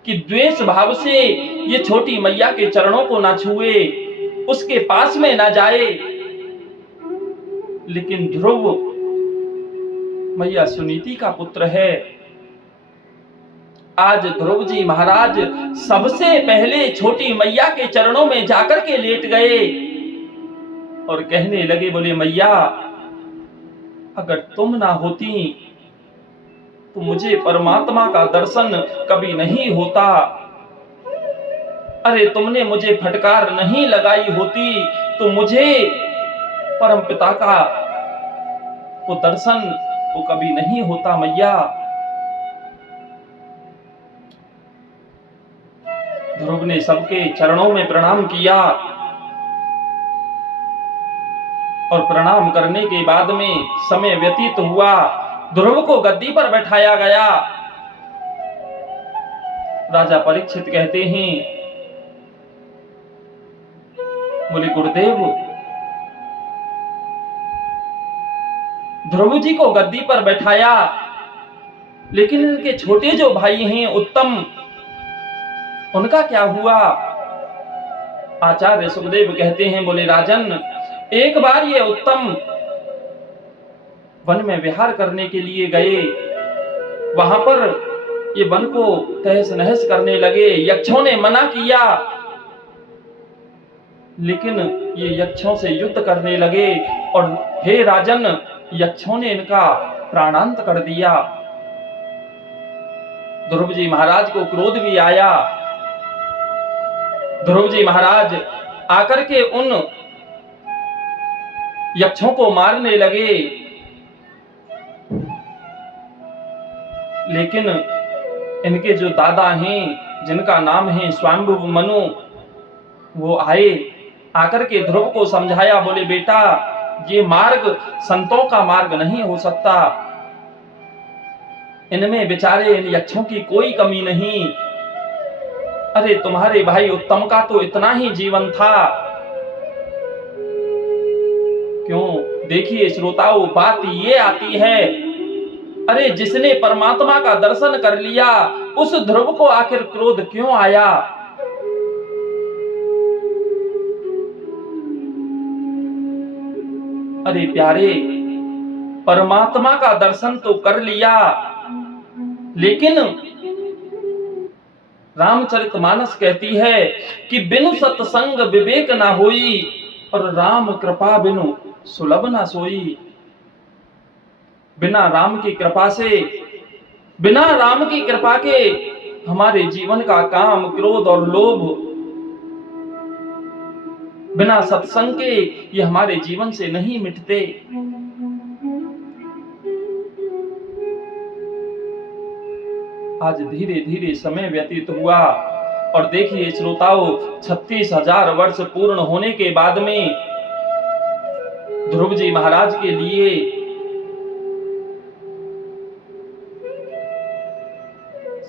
कि द्वेष भाव से ये छोटी मैया के चरणों को ना छुए, उसके पास में ना जाए। लेकिन ध्रुव मैया सुनीति का पुत्र है। आज ध्रुव जी महाराज सबसे पहले छोटी मैया के चरणों में जाकर के लेट गए और कहने लगे, बोले मैया, अगर तुम ना होती तो मुझे परमात्मा का दर्शन कभी नहीं होता। अरे तुमने मुझे फटकार नहीं लगाई होती तो मुझे परम पिता का वो दर्शन वो कभी नहीं होता मैया। ध्रुव ने सबके चरणों में प्रणाम किया और प्रणाम करने के बाद में समय व्यतीत हुआ, ध्रुव को गद्दी पर बैठाया गया। राजा परीक्षित कहते हैं, बोले गुरुदेव, ध्रुव जी को गद्दी पर बैठाया, लेकिन इनके छोटे जो भाई हैं उत्तम, उनका क्या हुआ? आचार्य सुखदेव कहते हैं, बोले राजन, एक बार ये उत्तम वन में विहार करने के लिए गए। वहां पर ये वन को तहस नहस करने लगे। यक्षों ने मना किया, लेकिन ये यक्षों से युद्ध करने लगे और हे राजन, यक्षों ने इनका प्राणांत कर दिया। ध्रुव जी महाराज को क्रोध भी आया। ध्रुव जी महाराज आकर के उन यक्षों को मारने लगे, लेकिन इनके जो दादा हैं, जिनका नाम है स्वायंभुव मनु, वो आए। आकर के ध्रुव को समझाया, बोले बेटा, ये मार्ग संतों का मार्ग नहीं हो सकता। इनमें बेचारे इन यक्षों की कोई कमी नहीं। अरे तुम्हारे भाई उत्तम का तो इतना ही जीवन था। क्यों? देखिए श्रोताओं, बात ये आती है, अरे जिसने परमात्मा का दर्शन कर लिया, उस ध्रुव को आखिर क्रोध क्यों आया? अरे प्यारे, परमात्मा का दर्शन तो कर लिया, लेकिन रामचरितमानस कहती है कि बिनु सत्संग विवेक ना होई, और राम कृपा बिनु सुलभ ना सोई। बिना राम की कृपा से, बिना राम की कृपा के हमारे जीवन का काम, क्रोध और लोभ, बिना सत्संग के ये हमारे जीवन से नहीं मिटते। आज धीरे धीरे समय व्यतीत हुआ और देखिए श्रोताओं, 36,000 वर्ष पूर्ण होने के बाद में ध्रुव जी महाराज के लिए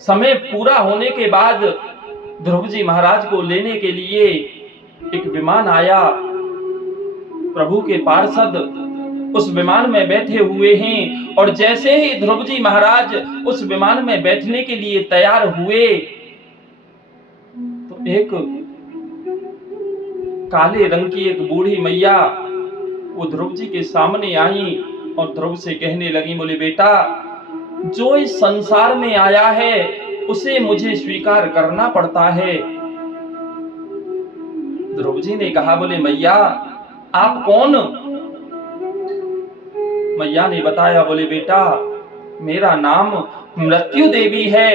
समय पूरा होने के बाद ध्रुव जी महाराज को लेने के लिए एक विमान आया। प्रभु के पार्षद उस विमान में बैठे हुए हैं, और जैसे ही ध्रुव जी महाराज उस विमान में बैठने के लिए तैयार हुए, तो एक काले रंग की एक बूढ़ी मैया वो ध्रुव जी के सामने आई और ध्रुव से कहने लगी, बोले बेटा, जो इस संसार में आया है उसे मुझे स्वीकार करना पड़ता है। ध्रुव जी ने कहा, बोले मैया आप कौन? मैया ने बताया, बोले बेटा, मेरा नाम मृत्यु देवी है।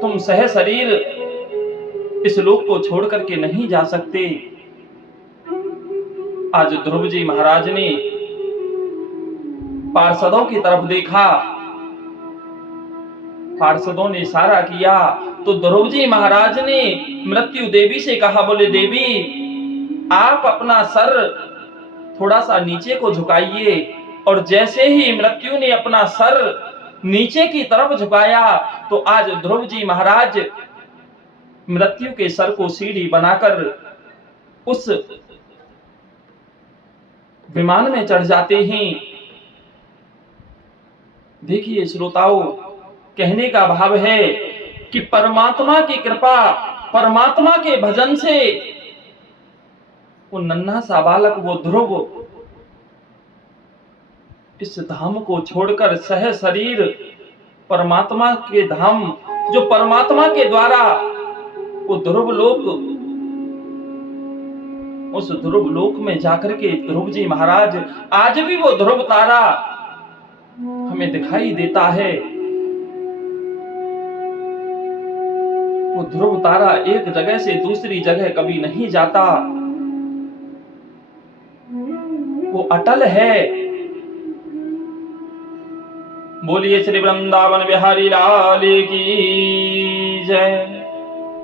तुम सह शरीर इस लोक को छोड़ करके नहीं जा सकते। आज ध्रुव जी महाराज ने पार्षदों की तरफ देखा, पार्षदों ने इशारा किया, तो ध्रुव जी महाराज ने मृत्यु देवी से कहा, बोले देवी, आप अपना सर थोड़ा सा नीचे को झुकाइए। और जैसे ही मृत्यु ने अपना सर नीचे की तरफ झुकाया, तो आज ध्रुव जी महाराज मृत्यु के सर को सीढ़ी बनाकर उस विमान में चढ़ जाते हैं। देखिए श्रोताओं, कहने का भाव है कि परमात्मा की कृपा, परमात्मा के भजन से वो नन्हा सा बालक, वो ध्रुव, इस धाम को छोड़कर सह शरीर परमात्मा के धाम, जो परमात्मा के द्वारा वो ध्रुव लोक, उस ध्रुव लोक में जाकर के ध्रुव जी महाराज, आज भी वो ध्रुव तारा हमें दिखाई देता है। वो ध्रुव तारा एक जगह से दूसरी जगह कभी नहीं जाता, वो अटल है। बोलिए श्री वृंदावन बिहारी लाल की जय।